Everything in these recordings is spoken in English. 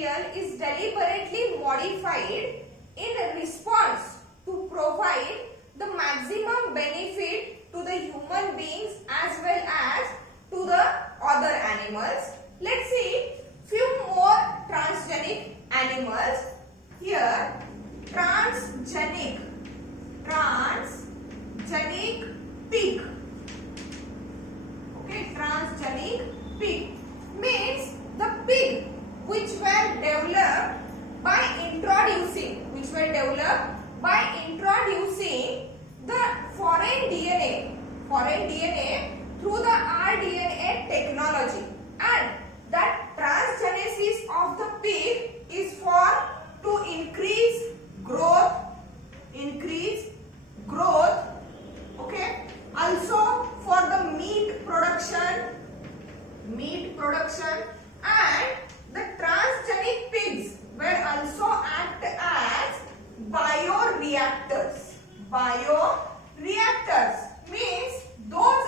material is deliberately modified in response to provide the maximum benefit to the human beings as well as to the other animals. Let's see few more transgenic animals. Here transgenic pig. Okay, transgenic pig means the pig which were developed by introducing the foreign DNA through the rDNA technology, and that transgenesis of the pig is for to increase growth, okay, also for the meat production, and the transgenic pigs will also act as bioreactors. Means those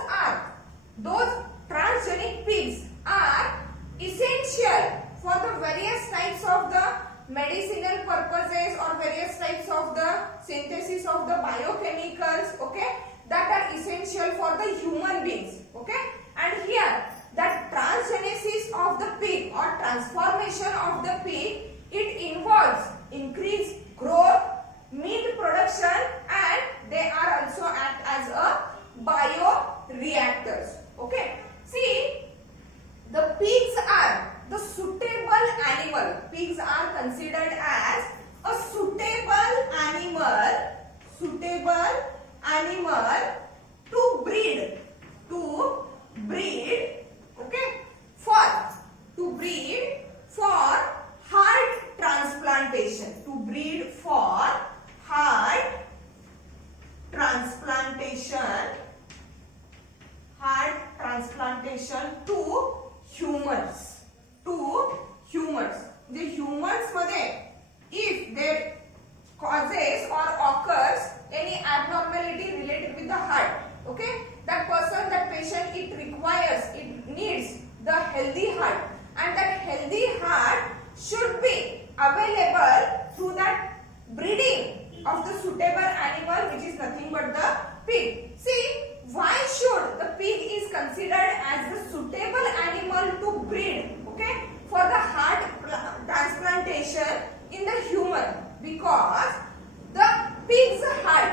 transgenic pigs are essential for the various types of the medicinal purposes or various types of the synthesis of the biochemicals, okay, that are essential for the human beings, okay. And here that transgenesis of the pig or transformation of the pig, it involves increased growth, meat production, and they are also act as a bioreactors, okay. See, the pigs are the suitable animal. Pigs are considered as a suitable animal to breed, okay, for heart transplantation, to humans. The humans मध्ये if there causes or occurs any abnormality related with the heart, okay, that patient, it needs the healthy heart, and that healthy heart should be available through that breeding of the suitable animal, which is nothing but the pig. See, why should the pig is considered as the suitable animal to breed, okay, for the heart transplantation in the human? Because the pig's heart,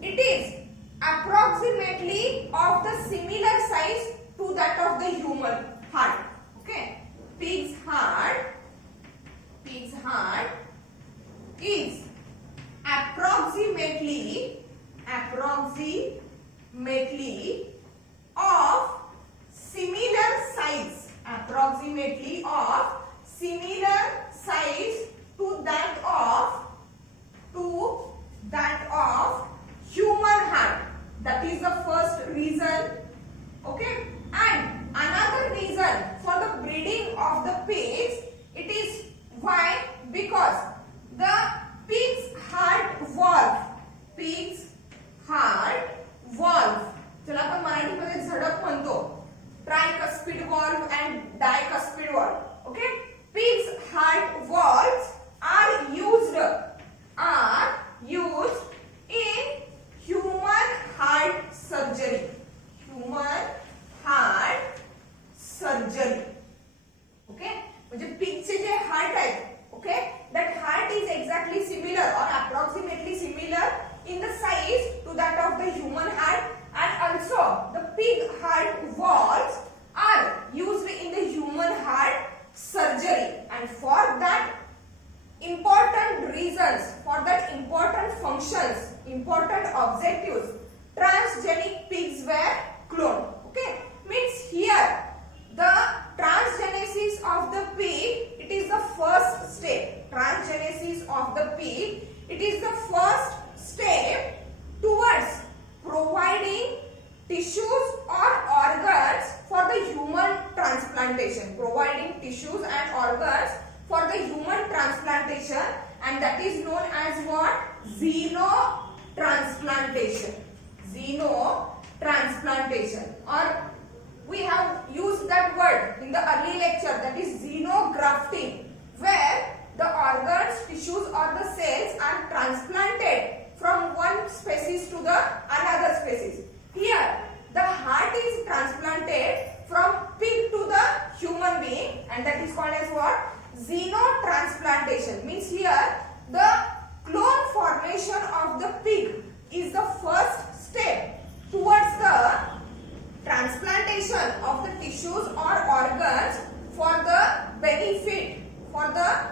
it is approximately of the similar size to that of the human heart, okay. Pig's heart is approximately of similar size to that of human heart. That is the first reason, okay. And another reason for the breeding of the pigs, it is why? Because the pig's heart valve, चला आपण मराठीमध्ये झडप म्हणतो, ट्रायकस्पिड valve and dicuspid valve, okay. Pig's heart valves are used in human heart surgery, okay. म्हणजे पिगचे जे heart आहेत, okay, that heart is exactly similar or approximately similar in the size to that of the human heart, and also the pig heart valves are used in the human heart surgery, and for that important reasons, for that important functions, important objectives, transgenic pigs were cloned, okay. Means here the transgenesis of the pig, it is the first step. Transgenesis of the pig, it is the first step towards providing tissues or organs for the human transplantation, and that is known as what? Xenotransplantation, or we have used that word in the early lecture, that is xenography. transplanted from one species to the another species. Here the heart is transplanted from pig to the human being, and that is called as what? Xenotransplantation. Means here the clone formation of the pig is the first step towards the transplantation of the tissues or organs for the benefit, for the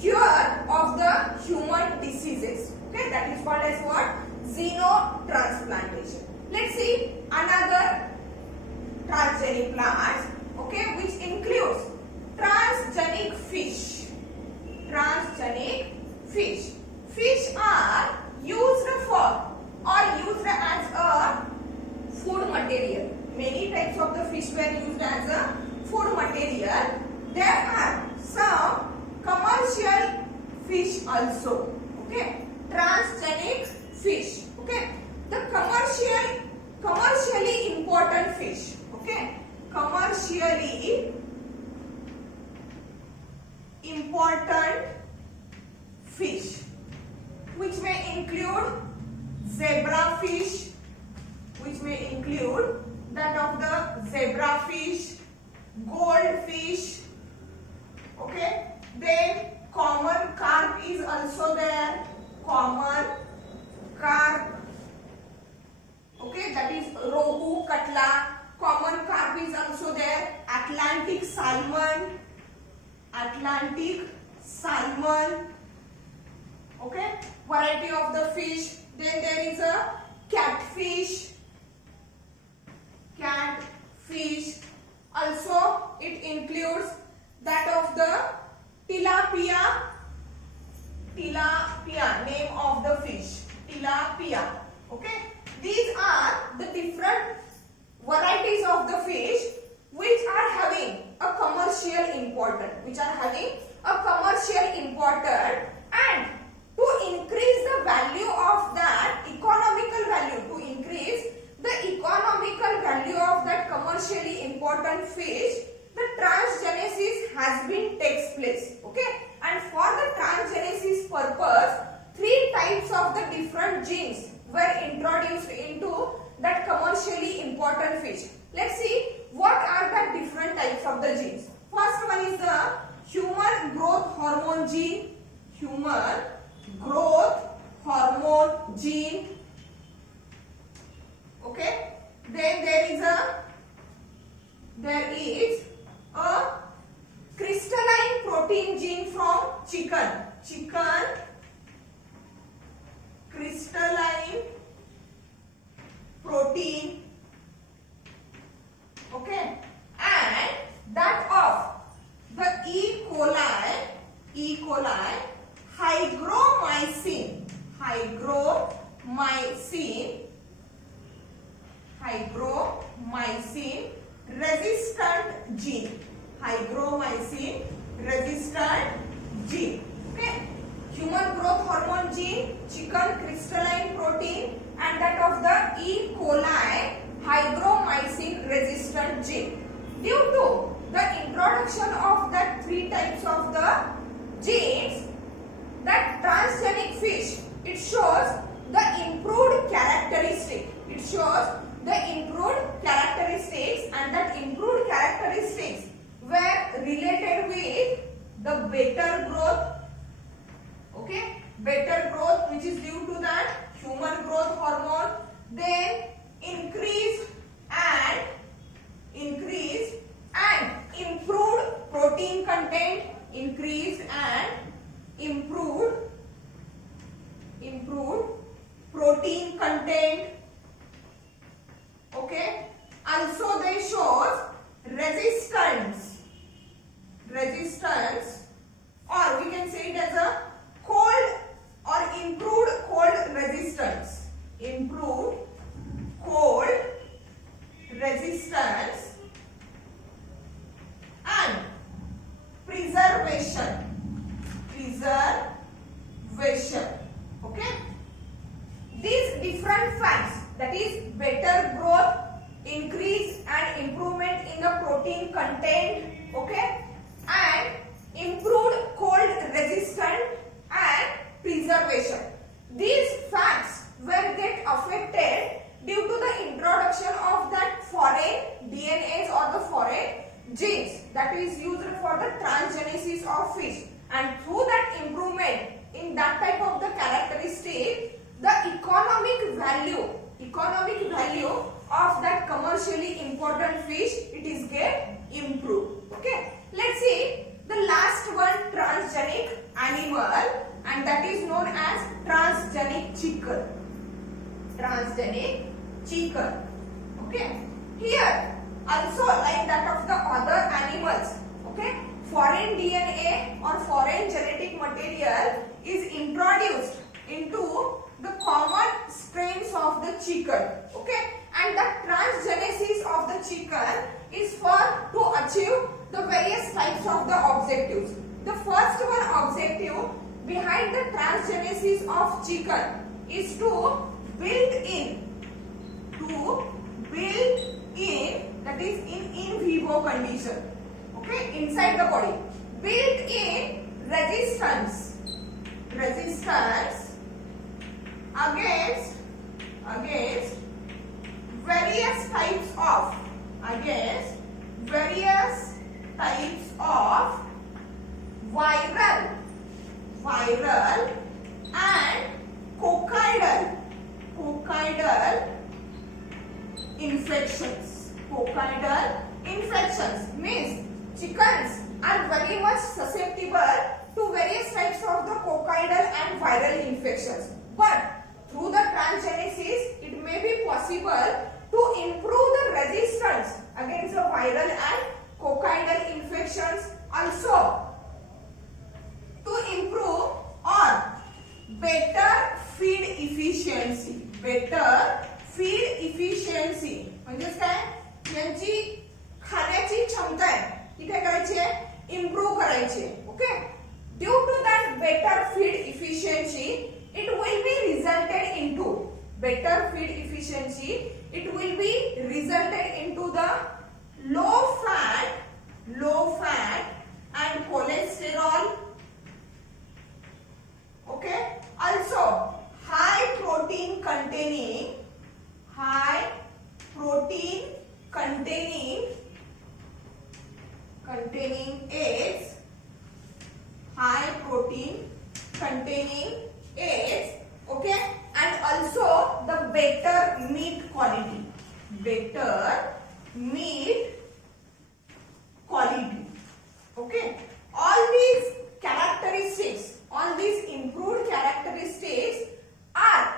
cure of the human diseases. Okay, that is called as what? Xenotransplantation. Let's see another transgenic plants, okay, which includes transgenic fish. Transgenic fish. Fish are used for or used as a food material. Many types of the fish were used as a food material. There are some commercial fish also. Okay, transgenic fish. Okay, the commercially important fish. Okay, commercially important fish, which may include zebra fish, which may include that of the zebra fish, goldfish. Okay, then common carp is also there. Common carp. Okay, that is rohu, katla. Common carp is also there. Atlantic salmon. Atlantic salmon. Okay, variety of the fish. Then there is a catfish. Catfish. Also, it includes that of the tilapia. Tilapia, name of the fish. Tilapia. Okay, these are the different varieties of the fish which are having a commercial importance. And to increase the value of that economical value, of that commercially important fish, the transgenesis has been takes place. Okay, and for the transgenesis purpose, 3 types of the different genes were introduced into that commercially important fish. Let's see what are the different types of the genes. First one is the human growth hormone gene. Human growth hormone gene. Okay, then there is a crystalline protein gene from chicken. Crystalline protein. Okay, and that of the E. coli, hygromycin resistant gene. Okay, human growth hormone gene, chicken crystalline protein, and that of the E. coli hygromycin resistant gene. Due to the introduction of that 3 types of the genes, that transgenic fish, it shows the improved characteristic. And that improved characteristics were related with the better growth. Okay, better growth, which is due to that human growth hormone. Then increased and improved protein content. Improved protein content. Okay, also they shows resistance, or we can say it as a cold or improved cold resistance. Improved cold resistance and preservation. Okay, these different facts, that is better growth, increase and improvement in the protein content, okay, and improved cold resistance and preservation preservation. These facts were get affected due to the introduction of that foreign DNAs or the foreign genes that is used for the transgenesis of fish, and through that improvement in that type of the characteristic, the economic value of that commercially important fish, it is get improved. Okay, let's see the last one, transgenic animal, and that is known as transgenic chicken. Transgenic chicken. Okay, here also like that of the other animals, okay, foreign DNA or foreign genetic material is introduced into the common strains of the chicken, okay, and the transgenesis of the chicken is for to achieve the various types of the objectives. The first one objective behind the transgenesis of chicken is to build in, that is in vivo condition, okay, inside the body, built in resistance against various types of viral and coccidal infections. Coccidal infections means chickens are very much susceptible to various types of the coccidal and viral infections. But through the transgenesis, it may be possible to improve the resistance against the viral and coccidal infections, also to improve or better feed efficiency. म्हणजे काय, यांची खाण्याची क्षमता आहे ती काय करायची आहे, इम्प्रूव्ह करायची आहे. Okay, due to that better feed efficiency it will be resulted into the low fat and cholesterol, okay, also high protein containing eggs, okay, and also the better meat quality, okay. All these improved characteristics are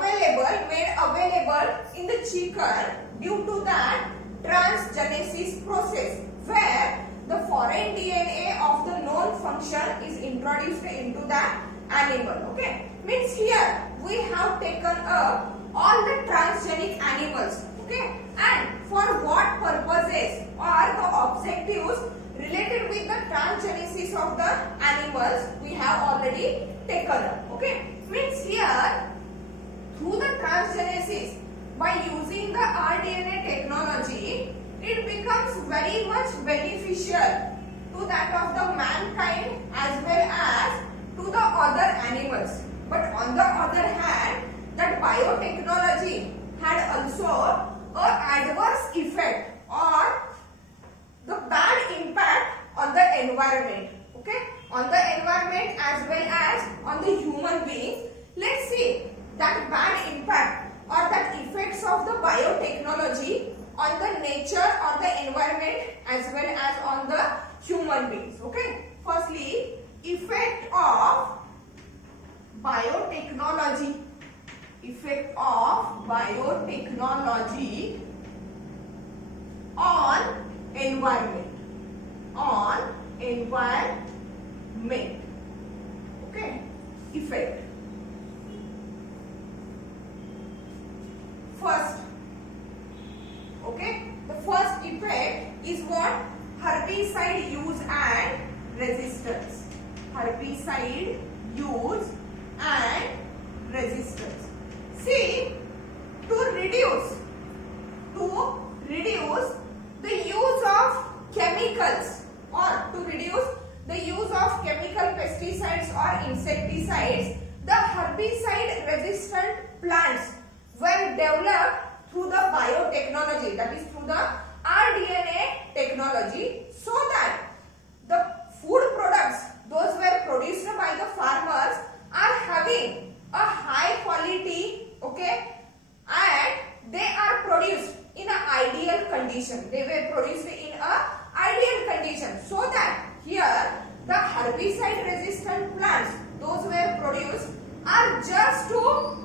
made available in the chicken due to that transgenesis process, where the foreign DNA of the known function is introduced into that animal. Okay, means here we have taken up all the transgenic animals, okay, and for what purposes or the objectives related with the transgenesis of the animals we have already taken up. Okay, means here through the transgenesis, by using the rDNA technology, it becomes very much beneficial to that of the mankind as well as to the other animals. But on the other hand, that biotechnology had also an adverse effect or the bad impact on the environment, okay, on the environment as well as on the human beings. Let's see that bad impact or that effects of the biotechnology on the nature or the environment as well as on the human beings. Okay, firstly, effect of biotechnology on environment. Okay, effect. First, okay, the first effect is what? Herbicide use and resistance. See, to reduce the use of chemicals or to reduce the use of chemical pesticides condition. They were produced in a ideal condition, so that here the herbicide resistant plants, those were produced, are just to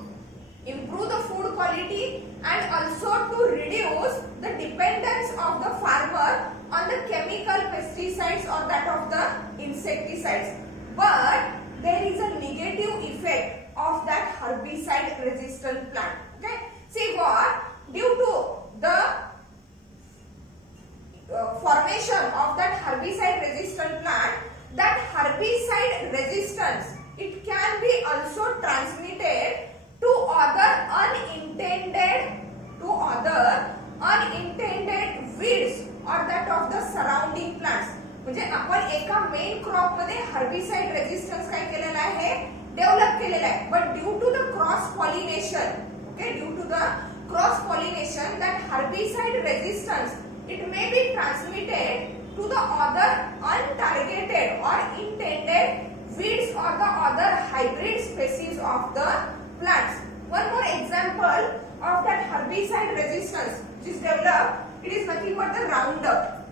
improve the food quality and also to reduce the dependence of the farmer on the chemical pesticides or that of the insecticides. But there is a negative effect of that herbicide resistant plant. Okay, see what? Due to the formation of that herbicide resistant plant, that herbicide resistance, it can be also transmitted to other unintended weeds or that of the surrounding plants. म्हणजे आपण एका main crop मध्ये herbicide resistance काय केलेला आहे, develop केलेला आहे. But due to the cross pollination, okay, due to the cross pollination, that herbicide resistance it may be transmitted to the other untargeted or intended weeds or the other hybrid species of the plants. One more example of that herbicide resistance which is developed, it is nothing but the Roundup.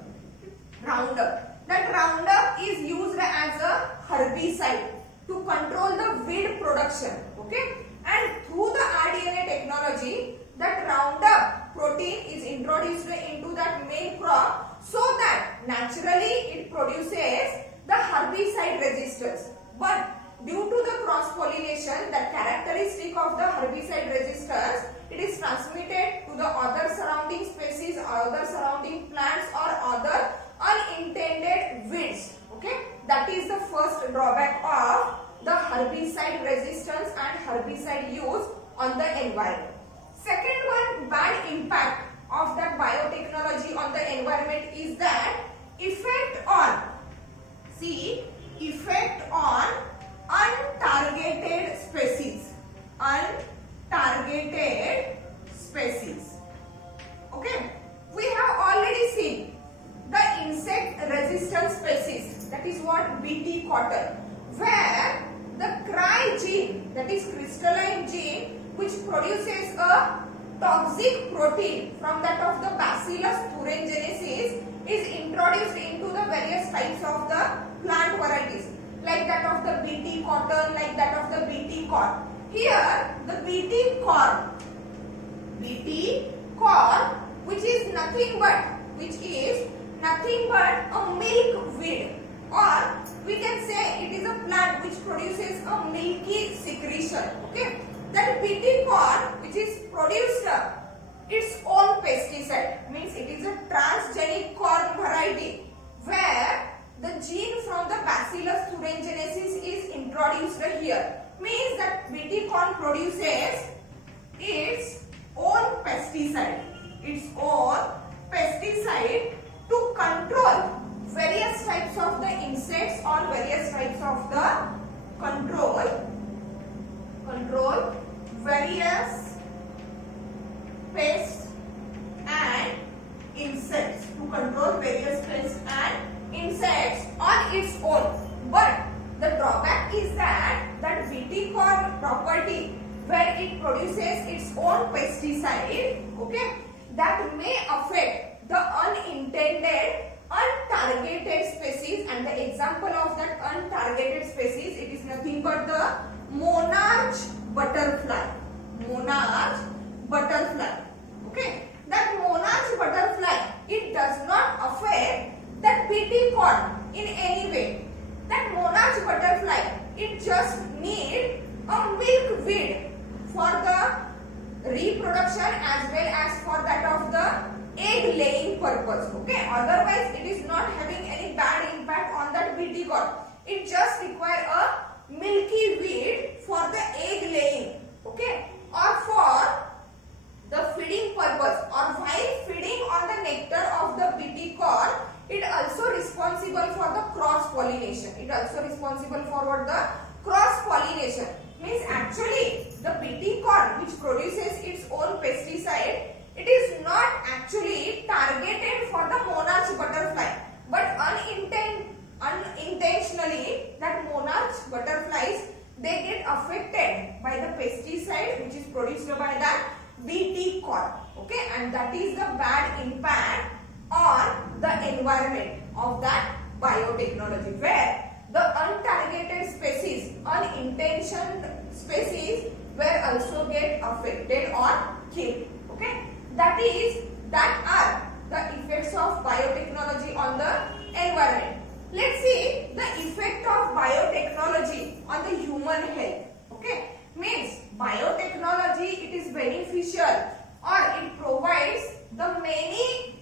That Roundup is used as a herbicide to control the weed production. Okay, and through the rDNA technology, that Roundup protein is introduced into that main crop, so that naturally it produces the herbicide resistance. But due to the cross pollination, the characteristic of the herbicide resistance, it is transmitted to the other surrounding species, other surrounding plants or other unintended weeds. Okay, that is the first drawback of the herbicide resistance and herbicide use on the environment. Second one bad impact of that biotechnology on the environment is that effect on untargeted species. Okay, we have already seen the insect resistant species, that is what BT cotton, where the CRY gene, that is crystalline gene, which produces a toxic protein from that of the Bacillus thuringiensis, is introduced into the various types of the plant varieties, like that of the BT cotton, like that of the BT corn. Here the BT corn, which is nothing but a milkweed, or we can say it is a plant which produces a milky secretion. Okay, that BT corn, which is produced its own pesticide, means it is a transgenic corn variety where the gene from the Bacillus thuringiensis is introduced here. Means that BT corn produces its own pesticide to control various types of the insects or various types of the control various pests and insects, on its own. But the drawback is that BT corn property, where it produces its own pesticide, okay, that may affect the untargeted species. And the example of that untargeted species, it is nothing but the monarch butterfly. Okay, that monarch butterfly, it does not affect that BT corn in any way. That monarch butterfly, it just need a milkweed for the reproduction as well as for that of the egg laying purpose. Okay, otherwise it is not having any bad impact on that BT corn. It just require a milky weed for the egg laying, okay, or for the feeding purpose, or while feeding on the nectar of the BT corn, it also responsible for the cross pollination. Means actually the BT corn, which produces its own pesticide, it is not actually targeted for the monarch butterfly, but unintentionally that monarch butterflies, they get affected by the pesticide which is produced by the BT corn. Okay, and that is the bad impact environment of that biotechnology, where the untargeted species, unintentional species were also get affected or killed. Okay, that are the effects of biotechnology on the environment. Let's see the effect of biotechnology on the human health. Okay, means biotechnology, it is beneficial or it provides the many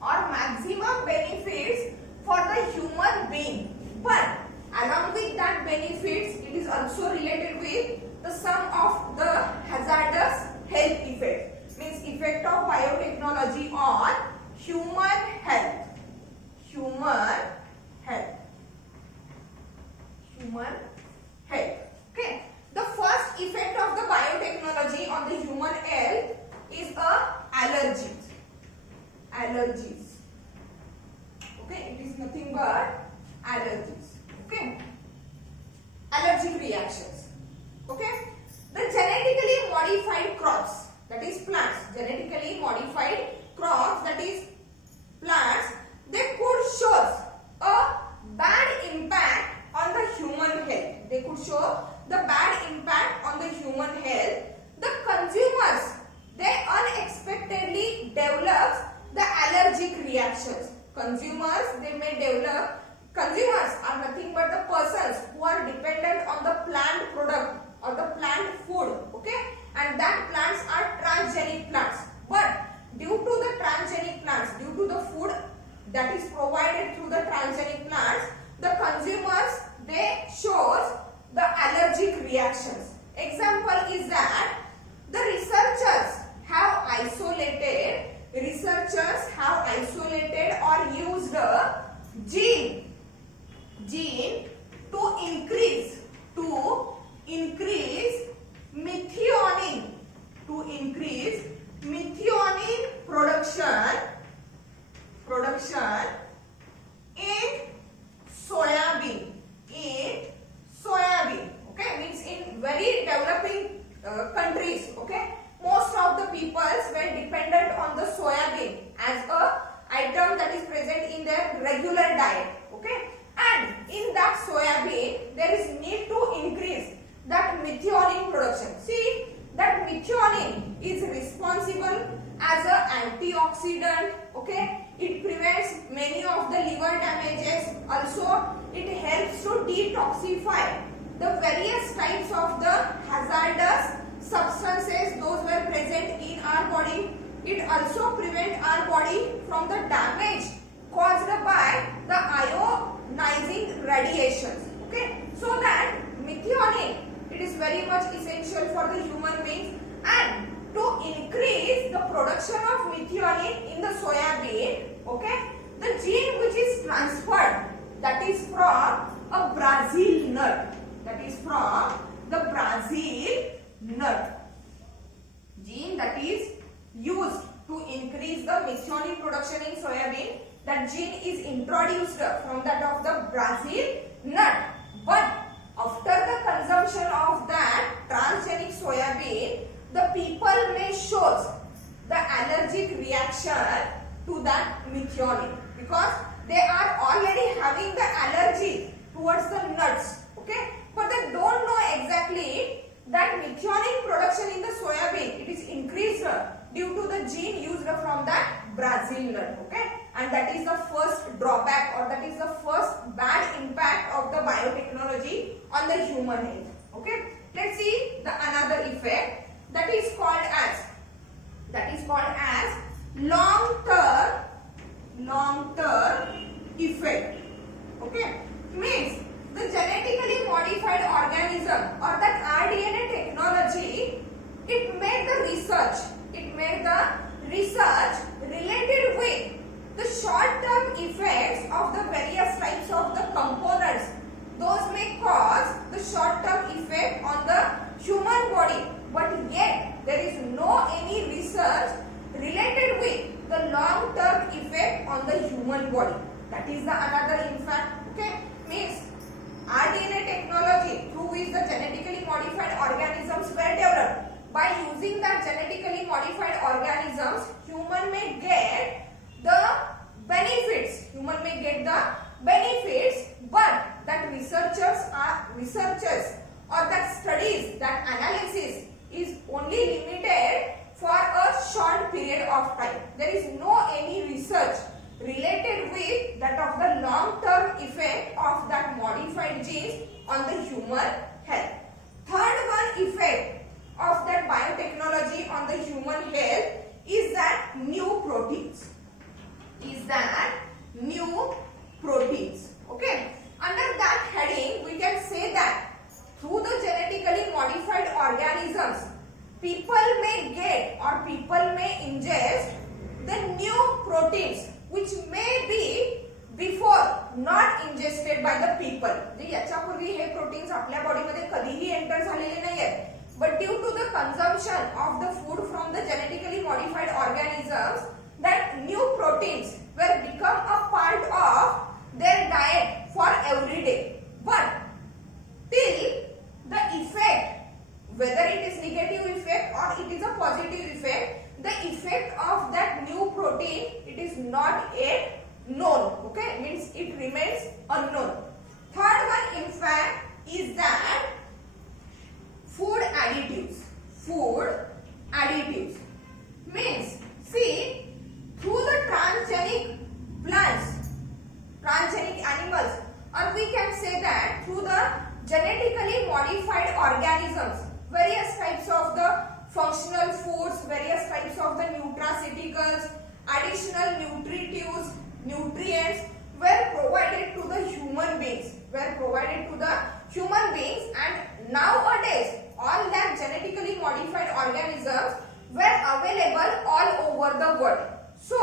or maximum benefits for the human being, but along with that benefits, it is also related with the some of the hazardous health effects. Means effect of biotechnology on human health. Okay, the first effect of the biotechnology on the human health is allergies. Okay, it is nothing but allergies. Okay, allergic reactions. Okay, the genetically modified crops, that is plants, genetically modified crops, that is plants, they could show a bad impact on the human health. They could show the bad impact on the human health. The consumers, they unexpectedly develop the allergic reactions. Consumers are nothing but the persons who are dependent on the plant product or the plant food. Okay, and that plants are transgenic plants. But due to the transgenic plants, due to the food that is provided through the transgenic plants, the consumers, they shows the allergic reactions. Example is that the researchers have isolated or used a gene to increase methionine production in soybean. Okay, means in very developing countries. Okay, most of the peoples were dependent on the soybean as a item that is present in their regular diet. Okay, and in that soybean there is need to increase that methionine production. See, that methionine is responsible as an antioxidant. Okay, it prevents many of the liver damages. Also, it helps to detoxify the various types of the hazardous substances those were present in our body. It also prevents our body from the damage caused by the ionizing radiations. Okay, so that methionine, it is very much essential for the human beings, and to increase the production of methionine in the soybean, okay, the gene which is transferred, that is from a Brazil nut. Gene that is used to increase the methionine production in soybean, that gene is introduced from that of the Brazil nut. But after the consumption of that transgenic soybean, the people may show the allergic reaction to that methionine because they are already having the allergy towards the nuts. Okay, but they don't know exactly that methionine production in the soybean, it is increased due to the gene used from that Brazil nut. Okay, and that is the first drawback, or that is the first bad impact of the biotechnology on the human health. Okay, let's see the another effect that is called as long-term effect. Okay, means the genetically modified organism or that rDNA technology, it made the research related with the short-term effects of the various types of the components. Those may cause the short-term effect on the human body, but yet there is no any research related with the long-term effect on the human body. That is the another impact. Okay, means rDNA technology through which the genetically modified organisms were developed. By using the genetically modified organisms, human may get the benefits. due to the consumption of the food from the genetically modified organisms, that new proteins will become a part of their diet for every day. But till the effect, whether it is negative effect or it is a positive effect, the effect of that new protein, it is not yet known. Okay, means it remains unknown. Third one, in fact, is that food additives. Food additives means, see, through the transgenic plants, transgenic animals, or we can say that through the genetically modified organisms, various types of the functional foods, various types of the nutraceuticals, additional nutritives, nutrients were provided to the human beings, and nowadays all that genetically modified organisms were available all over the world. So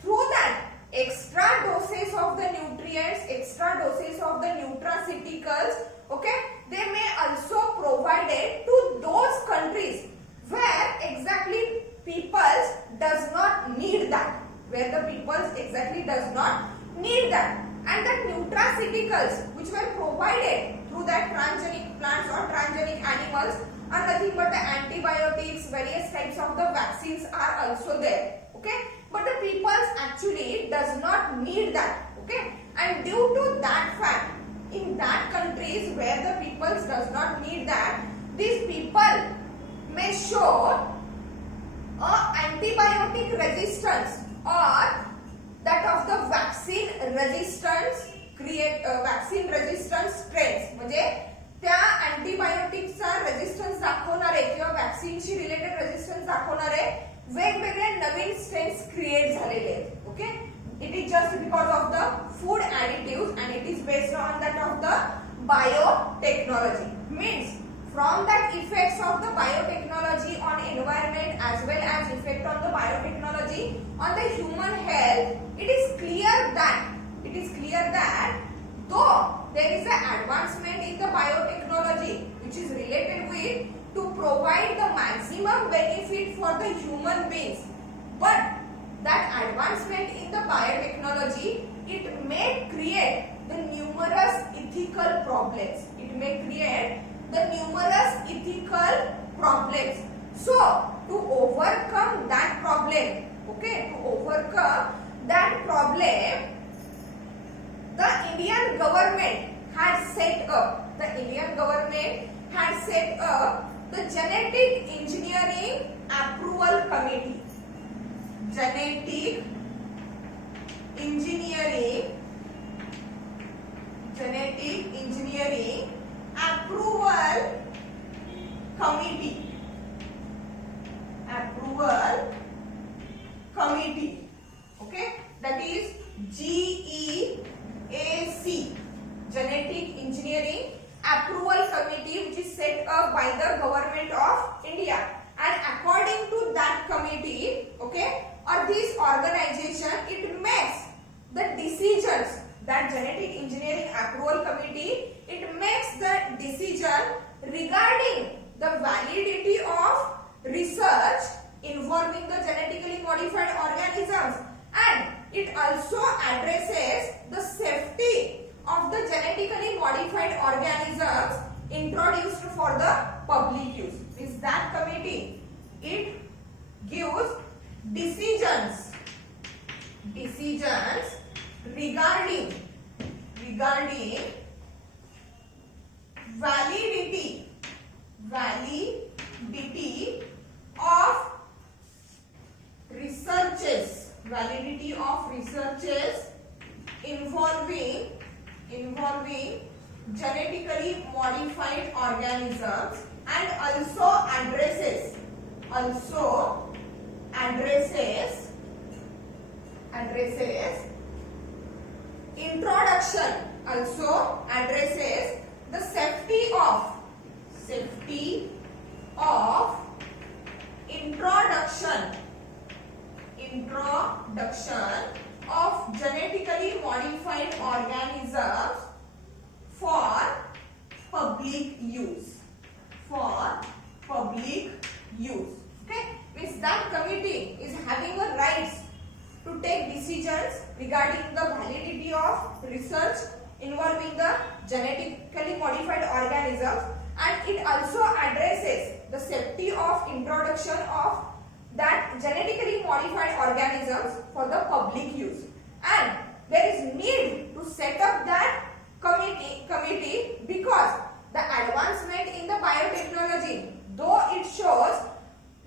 through that extra doses of the nutrients, extra doses of the nutraceuticals, okay, they may also provided to those countries where exactly peoples does not need that, and the nutraceuticals which were provided through that transgenic plants or transgenic animals are nothing but the antibiotics, various types of the vaccines are also there, okay, but the peoples actually does not need that, okay, and due to that fact, in that countries where the peoples does not need that, these people may show antibiotic resistance or that of the vaccine resistance strains, म्हणजे त्या अँटीबायोटिक्सचा resistance दाखवणारे किंवा वॅक्सीनशी related resistance दाखवणारे वेगवेगळे नवीन strains create झालेले आहेत. Okay, it is just because of the food additives and it is based on that of the biotechnology. Means from that effects of the biotechnology on environment as well as effect on the biotechnology on the human health, it is clear that though there is an advancement in the biotechnology which is related with to provide the maximum benefit for the human beings, but that advancement in the biotechnology, it may create the numerous ethical problems. So to overcome that problem, the Indian government had set up the Genetic Engineering Approval Committee. Genetic Engineering Approval Committee. Okay, that is GEAC, Genetic Engineering Approval Committee, which is set up by the government of India. And according to that committee, okay, or this organization, it makes the decisions. That Genetic Engineering Approval Committee, it makes the decision regarding the validity of research involving the genetically modified organisms, and it also addresses the safety of the genetically modified organisms introduced for the public use. Is that committee? It gives decisions regarding validity of researches involving genetically modified organisms, and also addresses the safety of introduction of genetically modified organisms for public use. public use. Okay, means that committee is having a rights to take decisions regarding the validity of research involving the genetically modified organisms, and it also addresses the safety of introduction of that genetically modified organisms for the public use. And there is need to set up that committee because the advancement in the biotechnology, though it shows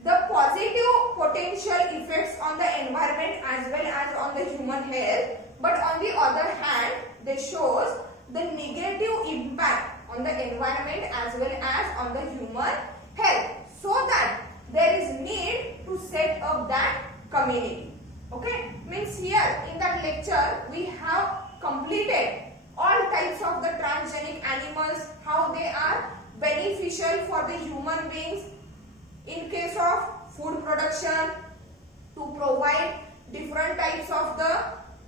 the positive potential effects on the environment as well as on the human health, but on the other hand they shows the negative impact on the environment as well as on the human health, so that there is need to set up that committee. Okay, means here in that lecture we have completed all types of the transgenic animals, how they are beneficial for the human beings in case of food production, to provide different types of the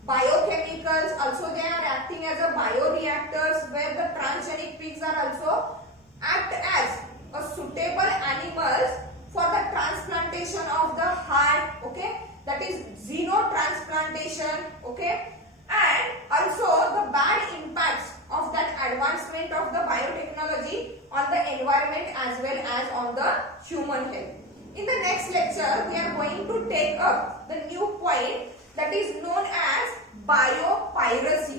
biochemicals. Also they are acting as a bioreactors, where the transgenic pigs are also act as a suitable animals for the transplantation of the heart. Okay, that is xenotransplantation. Okay, and also the bad impacts of that advancement of the biotechnology on the environment as well as on the human health. In the next lecture we are going to take up the new point that is known as biopiracy.